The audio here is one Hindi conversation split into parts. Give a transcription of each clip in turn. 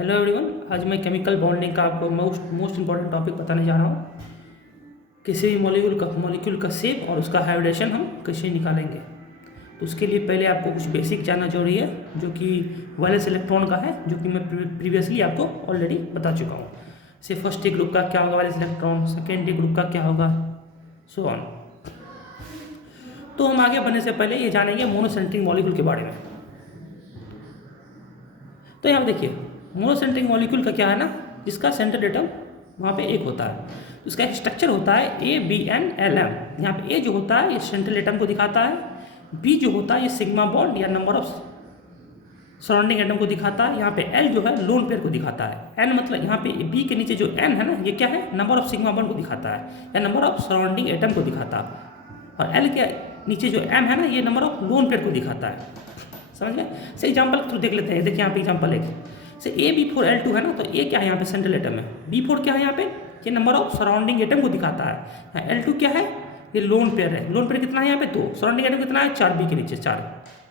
Hello everyone. आज मैं केमिकल बॉन्डिंग का आपको मोस्ट इंपॉर्टेंट टॉपिक बताने जा रहा हूँ। किसी भी मॉलिक्यूल का शेप और उसका हाइब्रिडेशन हम कैसे निकालेंगे। तो उसके लिए पहले आपको कुछ बेसिक जानना जरूरी है, जो कि वैलेंस इलेक्ट्रॉन का है, जो कि मैं प्रीवियसली आपको ऑलरेडी बता चुका हूँ। जैसे फर्स्ट डी ग्रुप का क्या होगा valence electron, second D group का क्या होगा, सो ऑन। तो हम आगे बढ़ने से पहले ये जानेंगे मोनोसेंट्रिक मॉलिक्यूल के बारे में। तो यहाँ देखिए, मोनोसेंट्रिक मॉलिक्यूल का क्या है ना, जिसका सेंट्रल एटम वहाँ पे एक होता है। तो इसका एक स्ट्रक्चर होता है ABNLM। यहाँ पे ए जो होता है ये सेंट्रल एटम को दिखाता है, बी जो होता है ये सिग्मा बॉन्ड या नंबर ऑफ सराउंडिंग एटम को दिखाता है, यहाँ पे एल जो है लोन पेयर को दिखाता है, एन मतलब यहाँ पे बी के नीचे जो एन है ना, ये क्या है, नंबर ऑफ सिग्मा बॉन्ड को दिखाता है या नंबर ऑफ सराउंडिंग एटम को दिखाता है। और एल के नीचे जो एम है ना, ये नंबर ऑफ लोन पेयर को दिखाता है। समझ गए। से एग्जाम्पल थ्रू देख लेते हैं। देखिए यहाँ पे एग्जाम्पल एक से AB4 L2 है ना, तो ए क्या है यहाँ पे सेंट्रल एटम है, B4 क्या है यहाँ पे, ये नंबर ऑफ सराउंडिंग एटम को दिखाता है। L2 क्या है, ये लोन पेयर है। लोन पेयर कितना है यहाँ पे 2, सराउंडिंग एटम कितना है 4, B के नीचे 4,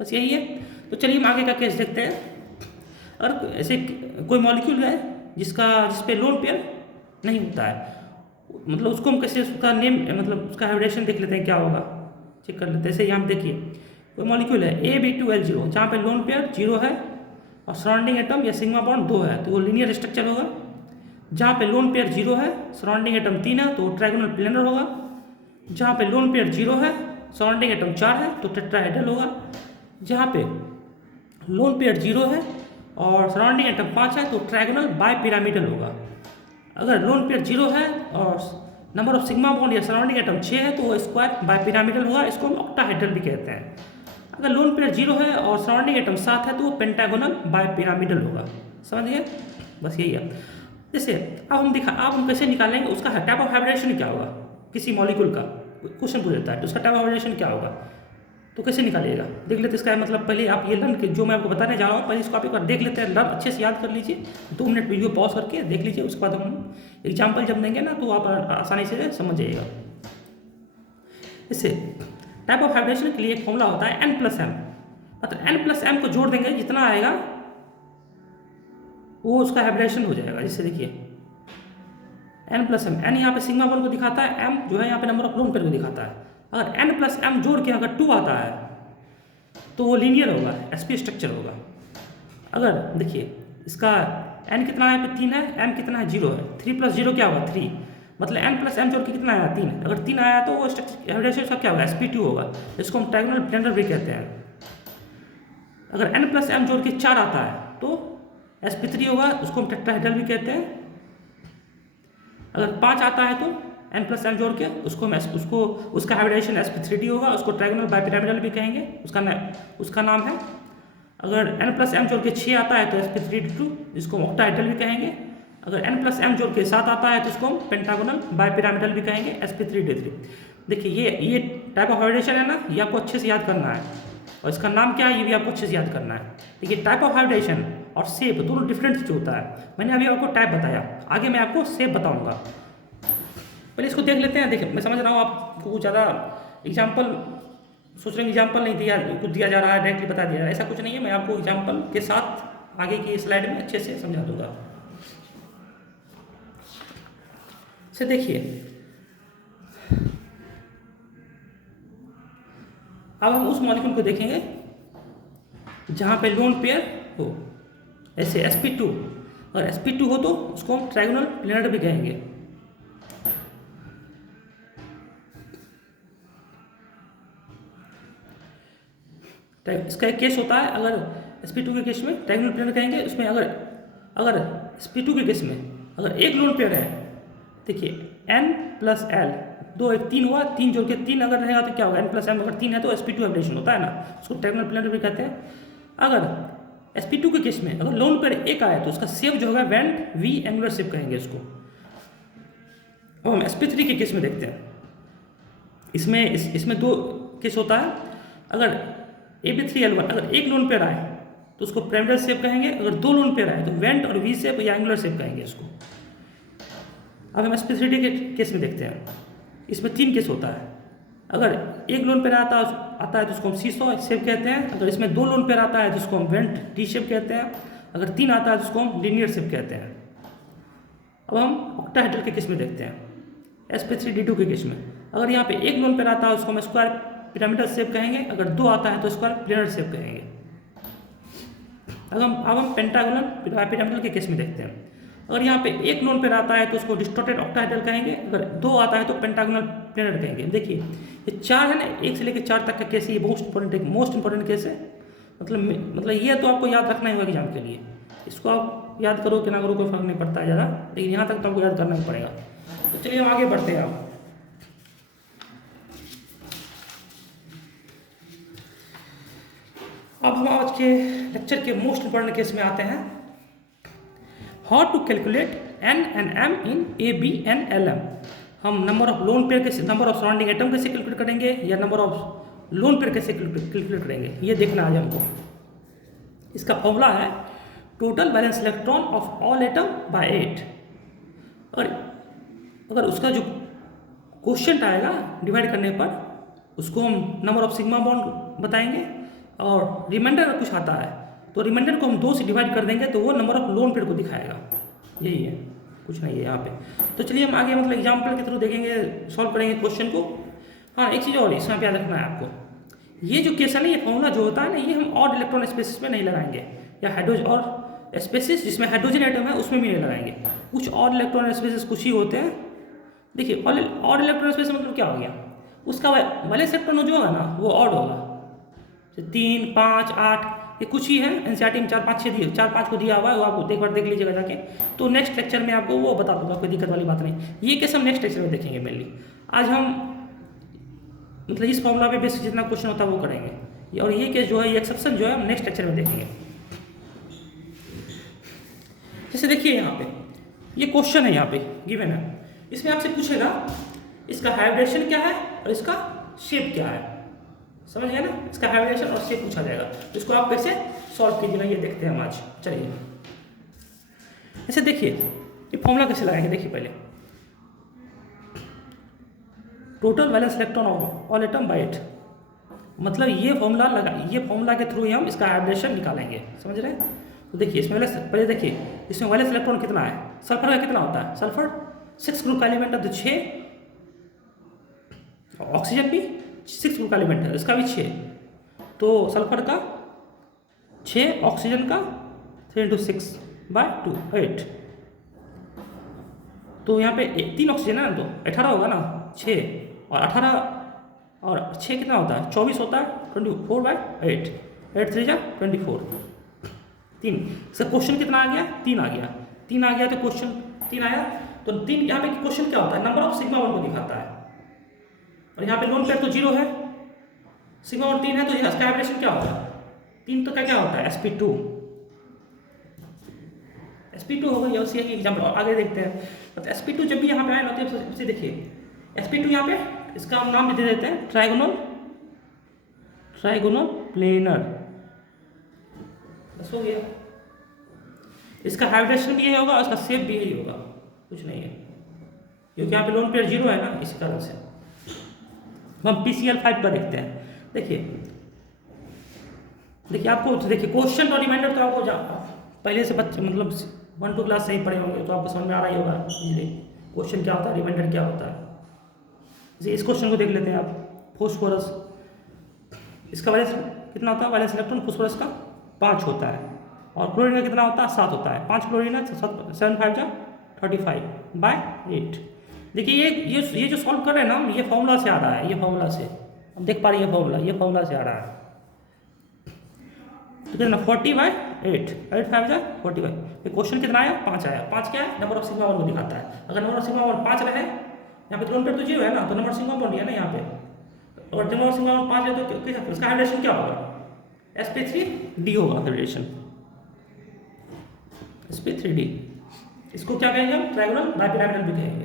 बस यही है। तो चलिए हम आगे का केस देखते हैं। अगर ऐसे कोई मॉलिक्यूल है जिस पे लोन पेयर नहीं होता है, मतलब उसको हम कैसे, उसका नेम मतलब उसका हाइब्रिडेशन देख लेते हैं क्या होगा, चेक कर लेते हैं। जैसे यहाँ देखिए कोई मॉलिक्यूल है AB2L0, जहाँ पे लोन पेयर 0 है और सराउंडिंग एटम या सिग्मा बॉन्ड 2 है, तो वो लीनियर स्ट्रक्चर होगा। जहाँ पे लोन पेयर 0 है, सराउंडिंग एटम 3 है, तो वो ट्रायगोनल प्लेनर होगा। जहाँ पे लोन पेयर 0 है, सराउंडिंग एटम 4 है, तो टेट्राहेड्रल होगा। जहाँ पे लोन पेयर 0 है और सराउंडिंग एटम 5 है, तो ट्रायगोनल बाइपिरामिडल होगा। अगर लोन पेयर 0 है और नंबर ऑफ सिग्मा बॉन्ड या सराउंडिंग एटम 6 है, तो वो स्क्वायर बाइपिरामिडल होगा, इसको हम ऑक्टाहेड्रल भी कहते हैं। अगर लोन पेयर 0 है और सराउंडिंग एटम 7 है, तो वो पेंटागोनल बाइपिरामिडल होगा। समझ गए, बस यही है। जैसे अब हम कैसे निकालेंगे उसका टाइप ऑफ हाइब्रिडेशन क्या होगा। किसी मॉलिक्यूल का क्वेश्चन पूछ देता है तो उसका टाइप ऑफ हाइब्रिडेशन क्या होगा, तो कैसे निकालिएगा देख लेते हैं। इसका मतलब पहले आप ये लर्न के जो मैं आपको बताने जा रहा हूँ, पहले इसको आप एक बार देख लेते हैं, लर्न अच्छे से याद कर लीजिए। 2 मिनट वीडियो पॉज करके देख लीजिए, उसके बाद हम एग्जाम्पल जब देंगे ना तो आप आसानी से समझ जाइएगा। इससे टाइप ऑफ हाइब्रिडेशन के लिए एक फॉर्मूला होता है N+M। मतलब N+M को जोड़ देंगे, जितना आएगा वो उसका हाइब्रिडेशन हो जाएगा। जैसे देखिए N+M, N यहाँ पे सिग्मा बॉन्ड को दिखाता है, M जो है यहाँ पे नंबर ऑफ लोन पेयर को दिखाता है। अगर N+M जोड़ के अगर 2 आता है तो वो लीनियर होगा, sp स्ट्रक्चर होगा। अगर देखिए इसका N कितना है, यहाँ पे 3 है, M कितना है 0 है, 3 + 0 क्या होगा 3, मतलब N+M जोड़ के कितना आया 3। अगर 3 आया तो वो स्ट्रक्चर हाइब्रिडेशन का क्या होगा sp2 होगा, जिसको हम ट्रायगोनल प्लेनर भी कहते हैं। अगर N+M जोड़ के 4 आता है तो sp3 होगा, उसको हम टेट्राहेड्रल भी कहते हैं। अगर 5 आता है तो N+M जोड़ के उसका हाइब्रिडेशन sp3d होगा, उसको ट्रायगोनल बाइपिरामिडल भी कहेंगे, उसका नाम है। अगर N+M जोड़ के 6 आता है तो sp3d2, जिसको हम ऑक्टाहेड्रल भी कहेंगे। अगर N+M जोड़ के 7 आता है तो इसको हम पेंटागोनल बाइपिरामिडल भी कहेंगे, sp3d3। देखिए ये टाइप ऑफ हाइब्रिडेशन है ना, ये आपको अच्छे से याद करना है, और इसका नाम क्या है ये भी आपको अच्छे से याद करना है। देखिए टाइप ऑफ हाइब्रिडेशन और शेप दोनों डिफरेंट चीज होता है। मैंने अभी आपको टाइप बताया, आगे मैं आपको शेप बताऊंगा। पहले इसको देख लेते हैं। देखिए मैं समझ रहा हूँ आपको कुछ ज़्यादा एग्जाम्पल सोच रहे हैं, एग्जाम्पल नहीं दिया जा रहा है, डायरेक्टली बता दिया जा रहा है, ऐसा कुछ नहीं है। मैं आपको एग्जाम्पल के साथ आगे की स्लाइड में अच्छे से समझा दूंगा। से देखिए अब हम उस मॉलिक्यूल को देखेंगे जहाँ पे लोन पेयर हो, ऐसे sp2। और sp2 हो तो उसको हम ट्रायगोनल प्लेनर भी कहेंगे। इसका एक केस होता है, अगर sp2 के केस में ट्रायगोनल प्लेनर कहेंगे। उसमें अगर sp2 के केस में अगर एक लोन पेयर है, देखिए N+L 2 1 3 हुआ, 3 जोड़ के 3 अगर रहेगा तो क्या होगा, N+M अगर 3 है तो sp2 हाइब्रिडेशन होता है ना, उसको ट्रायगोनल प्लेनर भी कहते हैं। अगर sp2 के केस में अगर लोन पेयर एक आया तो उसका शेप जो होगा वेंट V एंगुलर शेप कहेंगे उसको। अब हम sp3 के केस में देखते हैं। इसमें 2 केस होता है। अगर AB3L1 अगर एक लोन पेयर आए तो उसको पिरामिडल शेप कहेंगे, अगर 2 लोन पेयर आए तो वेंट और V शेप या एंगुलर शेप कहेंगे इसको। अब हम sp3D के केस में देखते हैं। इसमें 3 केस होता है। अगर एक लोन पेयर आता है तो उसको हम सीसॉ शेप कहते हैं। अगर इसमें 2 लोन पेयर आता है तो उसको हम वेंट टी शेप कहते हैं। अगर 3 आता है तो उसको हम लीनियर शेप कहते हैं। अब हम ऑक्टाहेड्रल के केस में देखते हैं, sp3d2 के केस में अगर यहाँ पे एक लोन पेयर आता है उसको हम स्क्वायर पिरामिडल शेप कहेंगे, अगर 2 आता है तो स्क्वायर प्लेनर शेप कहेंगे। अब हम पेंटागोनल पिरामिडल के केस में देखते हैं, अगर यहाँ पे एक लोन पेयर आता है तो उसको डिस्टॉर्टेड ऑक्टाहेड्रल कहेंगे, अगर 2 आता है तो पेंटागोनल प्लेनर कहेंगे। देखिए ये 4 है ना, 1 से लेकर 4 तक का केस, ये मोस्ट इंपॉर्टेंट केस है। मतलब ये तो आपको याद रखना ही होगा एग्जाम के लिए, इसको आप याद करो कि ना करो कोई फर्क नहीं पड़ता है ज़्यादा, लेकिन यहाँ तक तो आपको याद करना ही पड़ेगा। तो चलिए हम आगे बढ़ते हैं। अब हम आज के लेक्चर के मोस्ट इंपॉर्टेंट केस में आते हैं, how to calculate n and m in ABNLM। हम नंबर ऑफ लोन पेयर कैसे, नंबर ऑफ सराउंडिंग एटम कैसे कैलकुलेट करेंगे, या नंबर ऑफ लोन पेयर कैसे कैलकुलेट करेंगे, ये देखना आज हमको। इसका फॉर्मूला है total valence electron of all atom by 8। और अगर उसका जो क्वेश्चन आएगा डिवाइड करने पर उसको हम नंबर ऑफ सिग्मा बॉन्ड बताएंगे, और रिमाइंडर अगर कुछ आता है तो रिमाइंडर को हम 2 से डिवाइड कर देंगे तो वो नंबर ऑफ लोन पेयर को दिखाएगा। यही है, कुछ नहीं है यहाँ पे। तो चलिए हम आगे मतलब एग्जाम्पल के थ्रू देखेंगे, सॉल्व करेंगे क्वेश्चन को। हाँ, एक चीज़ और इसमें याद रखना है आपको, ये जो केस है ना, ये फॉर्मूला जो होता है ना, ये हम ऑड इलेक्ट्रॉन स्पेसिस में नहीं लगाएंगे, या हाइड्रोजन और स्पेसिस जिसमें हाइड्रोजन एटम है उसमें भी नहीं लगाएंगे। कुछ ऑड इलेक्ट्रॉन स्पेसिस कुछ ही होते हैं। देखिए ऑड इलेक्ट्रॉन स्पेसिस मतलब क्या हो गया, उसका वैलेंस इलेक्ट्रॉन जो होगा ना वो ऑड होगा, 3, 5, 8 ये कुछ ही है। एनसीईआरटी में 4, 5, 6 दिए, 4, 5 को दिया हुआ है, वो आप एक बार देख लीजिएगा जाके। तो नेक्स्ट लेक्चर में आपको वो बता दूंगा, कोई दिक्कत वाली बात नहीं। ये केस हम नेक्स्ट लेक्चर में देखेंगे मेनली। आज हम मतलब इस फॉर्मूला पे बेसिक जितना क्वेश्चन होता है वो करेंगे, और ये केस जो है, ये एक्सेप्शन जो है हम नेक्स्ट लेक्चर में देखेंगे। जैसे देखिए यहाँ पे ये क्वेश्चन है, यहाँ पे गिवन है, इसमें आपसे पूछेगा इसका हाइब्रिडेशन क्या है और इसका शेप क्या है, समझ गए ना। इसका हाइब्रिडेशन और शेप पूछा जाएगा, तो इसको आप कैसे सॉल्व कीजिएगा ये देखते हैं हम आज। चलिए ऐसे देखिए ये फॉर्मूला कैसे लगाएंगे, देखिए पहले total valence electron of all atom by 8, मतलब ये फॉर्मूला के थ्रू ही हम इसका हाइब्रिडेशन निकालेंगे, समझ रहे हैं। तो देखिए इसमें पहले देखिए इसमें वैलेंस इलेक्ट्रॉन कितना है, सल्फर का कितना होता है, सल्फर 6 ग्रुप का एलिमेंट है तो 6, ऑक्सीजन भी 6 ग्रुप का एलिमेंट है, इसका भी 6, तो सल्फर का 6, ऑक्सीजन का 3 × 6 / 2 8। तो यहाँ पे 3 ऑक्सीजन है ना, तो 18 होगा ना, 6 और 18 और 6 कितना होता है, 24 होता है, 24/8, 8 3 × 24, 3। सर क्वेश्चन कितना आ गया, 3 आ गया, 3 आ गया, तो क्वेश्चन 3 आया। तो 3 यहाँ पे क्वेश्चन क्या होता है, नंबर ऑफ सिग्मा 1 को दिखाता है, और यहाँ पे लोन पेयर तो 0 है, सिग्मा 1 3 है, तो इसका हाइब्रिडेशन क्या होगा, 3 तो क्या होता है, sp2 हो गई। और यही एग्जाम्पल आगे देखते हैं। मतलब sp2 जब भी यहाँ पे आए ना, तो सबसे देखिए sp2 यहाँ पे इसका हम नाम भी दे देते हैं ट्राइगोनल प्लेनर, बस हो गया। इसका हाइब्रिडेशन भी यही होगा, उसका शेप भी यही होगा, कुछ नहीं है, क्योंकि यहाँ पे लोन पेयर 0 है ना, इसी कारण से। हम PCl5 पर देखते हैं। देखिए आपको देखिए क्वेश्चन और रिमाइंडर तो आपको पहले से बच्चे मतलब 1-2 क्लास से ही पढ़े होंगे, तो आपको समझ में आ रहा ही होगा इजीली क्वेश्चन क्या होता है, रिमाइंडर क्या होता है। जैसे इस क्वेश्चन को देख लेते हैं आप, फास्फोरस, इसका वैलेंस कितना होता है, वैलेंस इलेक्ट्रॉन फास्फोरस का 5 होता है, और क्लोरीन का कितना होता है, 7 होता है। 5 क्लोरीन है, 7 5 × 35/8। देखिए ये जो सॉल्व कर रहे हैं ना, ये फॉर्मूला से आ रहा है, ये फॉर्मूला से हम देख पा रहे हैं, ये फॉर्मूला से आ रहा है। तो कितना 40/8, 8 5 × 45। ये क्वेश्चन कितना आया, 5 आया। 5 क्या है, नंबर ऑफ सिग्मा 1 को दिखाता है। अगर नंबर ऑफ सिग्मा 1 5 रहे, यहाँ पे लोन पेयर तो 0 है ना, तो नंबर ऑफ सिग्मा बॉन्ड है ना यहाँ पे, और नंबर ऑफ सिग्मा 1 5 है, तो इसका हाइब्रिडेशन क्या होगा, sp3d होगा हाइब्रिडेशन, sp3d। इसको क्या कहेंगे हम, ट्राइगोनल बाइपिरामिडल भी कहेंगे।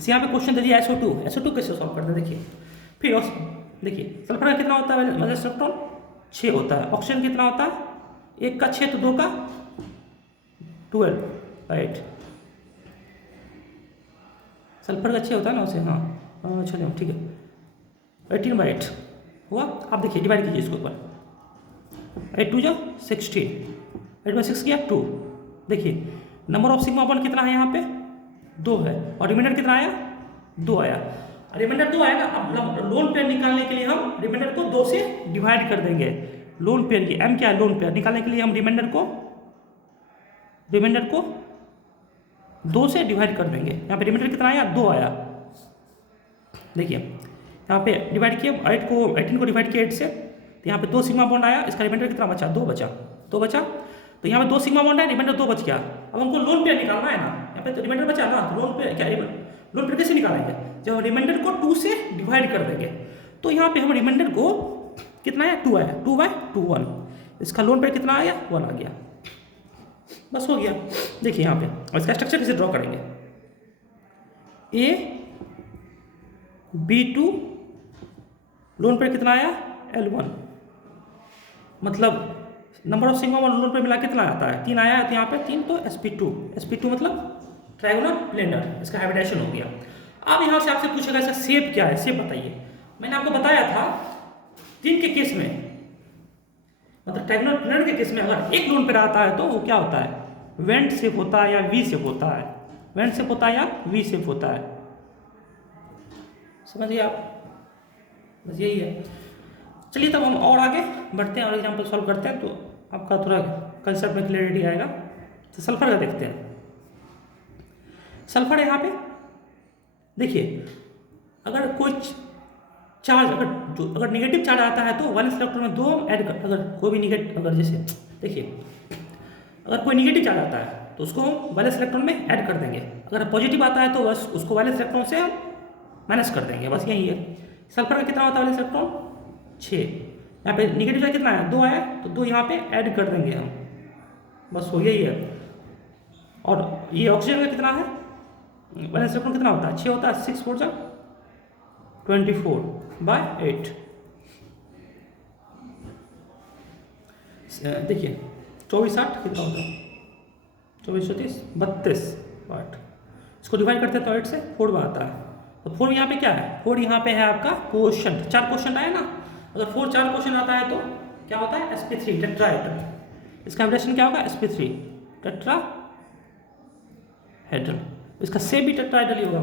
यहाँ पे क्वेश्चन दे दिया SO2 कैसे सॉल्व करते हैं, देखिए। फिर देखिए सल्फर का कितना होता है वैलेंस इलेक्ट्रॉन, 6 होता है। ऑक्सीजन कितना होता है, 1 का 6 तो 2 का 12/8। सल्फर का 6 होता है ना उसे, हाँ चलिए ठीक है, 18/8 हुआ। आप देखिए डिवाइड कीजिए इसके ऊपर, 8 2 जा 16, 8 में 6 किया 2। देखिए नंबर ऑफ सिग्मा बॉन्ड कितना है यहाँ पे 2 है, और रिमाइंडर कितना आया 2 आया। रिमाइंडर 2 आया ना, अब लोन पेयर निकालने के लिए हम रिमाइंडर को 2 से डिवाइड कर देंगे। लोन पेयर की m क्या है, लोन पेयर निकालने के लिए हम रिमाइंडर को 2 से डिवाइड कर देंगे। यहाँ पे रिमाइंडर कितना आया 2 आया। देखिए यहाँ पे डिवाइड किया 18 को डिवाइड किया 8 से, तो यहाँ पे 2 सिग्मा बॉन्ड आया, इसका रिमाइंडर कितना बचा 2 बचा। तो यहाँ पे 2 सिग्मा बॉन्ड है, रिमाइंडर 2 बच गया। अब हमको लोन पेयर निकालना है ना, यहाँ पे तो रिमाइंडर बचा ना, तो लोन पेयर कैसे निकालेंगे, जब रिमाइंडर को 2 से डिवाइड कर देंगे। तो यहाँ पे हम रिमाइंडर को कितना आया 2 आया, 2/2 1, इसका लोन पेयर कितना आया 1 आ गया, बस हो गया। देखिए यहाँ पे और इसका स्ट्रक्चर कैसे ड्रॉ करेंगे, AB2 लोन पेयर कितना आया L1, मतलब number of sigma bond lone pair मिला कितना आता है 3 आया है, तो यहाँ पे 3 तो sp2 मतलब ट्रायगोनल प्लेनर, इसका हाइब्रिडेशन हो गया। अब यहाँ से आपसे पूछेगा इसका शेप क्या है, शेप बताइए। मैंने आपको बताया था 3 के केस में, मतलब ट्रायगोनल प्लेनर के केस में अगर एक लोन पेयर आता है तो वो क्या होता है, वेंट शेप होता है या वी शेप होता है, वेंट शेप होता है या वी शेप होता है, समझिए आप, बस यही है। चलिए तब हम और आगे बढ़ते हैं और एग्जाम्पल सॉल्व करते हैं, तो आपका थोड़ा कंसेप्ट में क्लियरिटी आएगा। तो सल्फर का देखते हैं। सल्फर यहाँ पे देखिए, अगर कोई चार्ज अगर निगेटिव चार्ज आता है तो वैलेंस इलेक्ट्रॉन में 2 ऐड कर, अगर कोई भी निगेटिव, अगर जैसे देखिए अगर कोई निगेटिव चार्ज आता है तो उसको हम वैलेंस इलेक्ट्रॉन में ऐड कर देंगे, अगर पॉजिटिव आता है तो बस उसको वैलेंस इलेक्ट्रॉन से हम माइनस कर देंगे, बस यही है। सल्फर का कितना होता है वैलेंस इलेक्ट्रॉन 6, यहाँ पे निगेटिव चार्ज कितना है 2 आया, तो 2 यहाँ पे ऐड कर देंगे हम, बस हो यही है। और ये ऑक्सीजन का कितना है वैलेंस इलेक्ट्रॉन कितना होता है 6 होता है, 6 4 जा 24/8। देखिए 24 8 कितना होता है 24 30 32 वाट, इसको डिवाइड करते हैं तो 8 से 4 बार आता है। तो 4 यहाँ पे क्या है, 4 यहाँ पे है आपका क्वोशंट, 4 क्वोशंट आया ना, अगर 4 क्वोशंट आता है तो क्या होता है sp3 टेट्राहेड्रल, इसका हाइब्रिडेशन क्या होगा sp3 टेट्राहेड्रल, इसका शेप भी टेट्राहेड्रल ही होगा,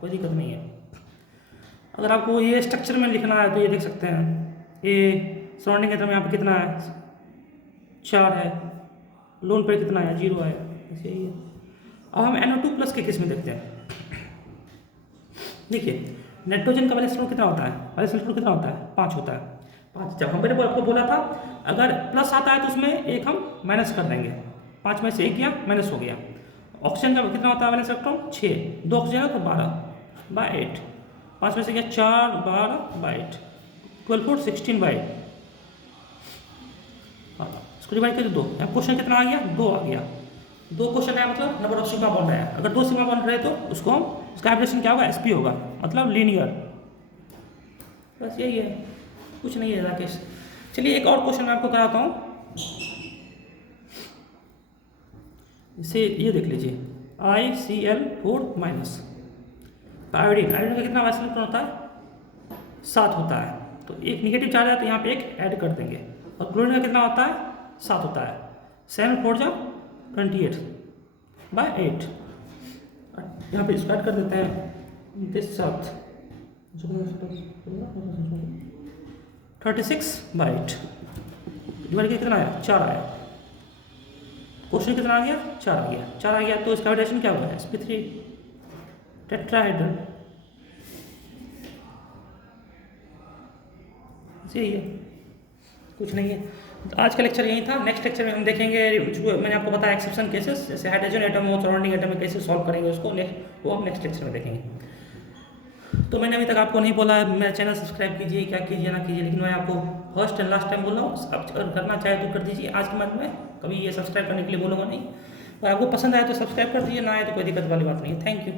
कोई दिक्कत नहीं है। अगर आपको ये स्ट्रक्चर में लिखना है तो ये देख सकते हैं, ये सराउंडिंग एटम यहाँ पे कितना है 4 है, लोन पेयर कितना है 0 है, ऐसे ही है। अब हम NO2+ के केस में देखते हैं। देखिए नाइट्रोजन का वैलेंस इलेक्ट्रॉन कितना होता है, वैलेंस इलेक्ट्रॉन कितना होता है 5 होता है, 5। जब हमने आपको बोला था अगर प्लस आता है तो उसमें एक हम माइनस कर देंगे, 5 में से 1 किया माइनस हो गया। ऑक्सीजन का कितना होता है वैलेंस इलेक्ट्रॉन 6, 2 ऑक्सीजन है तो 12/8, 5 में से क्या 4 12/8, 12 4 16/8, इसको डिवाइड करके 2, यहाँ क्वेश्चन कितना आ गया 2 आ गया। 2 क्वेश्चन है मतलब नंबर ऑफ सिग्मा बॉन्ड है, अगर 2 सिग्मा बॉन्ड रहे तो उसको हम उसका हाइब्रिडेशन क्या होगा sp होगा, मतलब लीनियर, बस यही है, कुछ नहीं है राकेश। चलिए एक और क्वेश्चन मैं आपको कराता हूँ, इसे ये देख लीजिए ICl4-। आयोडीन का कितना वैलेंस इलेक्ट्रॉन होता है 7 होता है, तो एक निगेटिव चार्ज है तो यहाँ पे एक ऐड कर देंगे। और क्लोरीन का कितना होता है 7 होता है, 7 4 जा 28/8, यहाँ पे इसको ऐड कर देते हैं 7 36/8, डिवाइड कितना आया 4 आया, क्वेश्चन कितना आ गया 4 आ गया, 4 आ गया तो इसका हाइब्रिडेशन क्या होगा sp3 टेट्राहेड्रल, यही है, कुछ नहीं है। तो आज का लेक्चर यही था। नेक्स्ट लेक्चर में हम देखेंगे जो मैंने आपको बताया एक्सेप्शन केसेस, जैसे हाइड्रोजन एटम हो सराउंडिंग एटम में कैसे सॉल्व करेंगे उसको, वो हम नेक्स्ट लेक्चर में देखेंगे। तो मैंने अभी तक आपको नहीं बोला मेरा चैनल सब्सक्राइब कीजिए, क्या कीजिए ना कीजिए, लेकिन मैं आपको फर्स्ट एंड लास्ट टाइम बोल रहा हूँ, आप अगर करना चाहे तो कर दीजिए। आज के बाद में कभी ये सब्सक्राइब करने के लिए बोलूँगा नहीं, और आपको पसंद आए तो सब्सक्राइब कर दीजिए, ना आए तो कोई दिक्कत वाली बात नहीं है। Thank you.